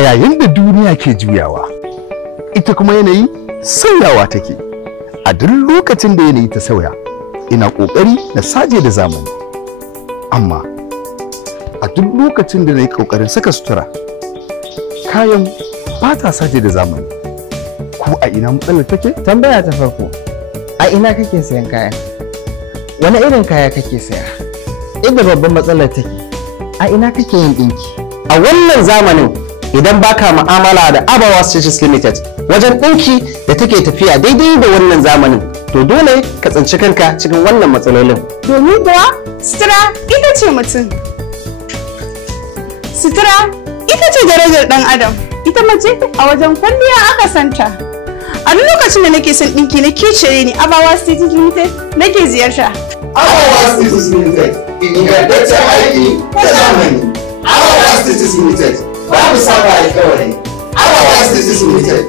A yayin da duniya ke juyawa, ita kuma yanayi sauyawa take. A duk lokacin da yanayi ta sauya, ina ƙoƙari na saje da zamani. Amma a duk lokacin da na yi ƙoƙarin saka sutura, kayan ba ta saje da zamani. Ko a ina matsalar take? Tambaya ta farko, a ina kake sayan kaya? Wani irin kaya kake saya? Inda babban matsalar take, a ina kake yin ɗinki? A wannan zamanin idan baka mu'amala da Abawa Stitches Limited wajen ɗinki da take tafiya daidai da wannan zamanin, to dole ka tsinci kanka cikin wannan matsalolin. Domin kuwa sutura ita ce mutum. Sutura ita ce darajar ɗan adam. Ita mace a wajen kwalliya aka santa. A duk lokacin da nake son ɗinki na kicire ni Abawa Stitches Limited nake ziyarta. Abawa Stitches Limited, ingantaccen aiki ta zamani. Abawa Stitches Limited, babu saba alkawari. Abawa Stitches Limited,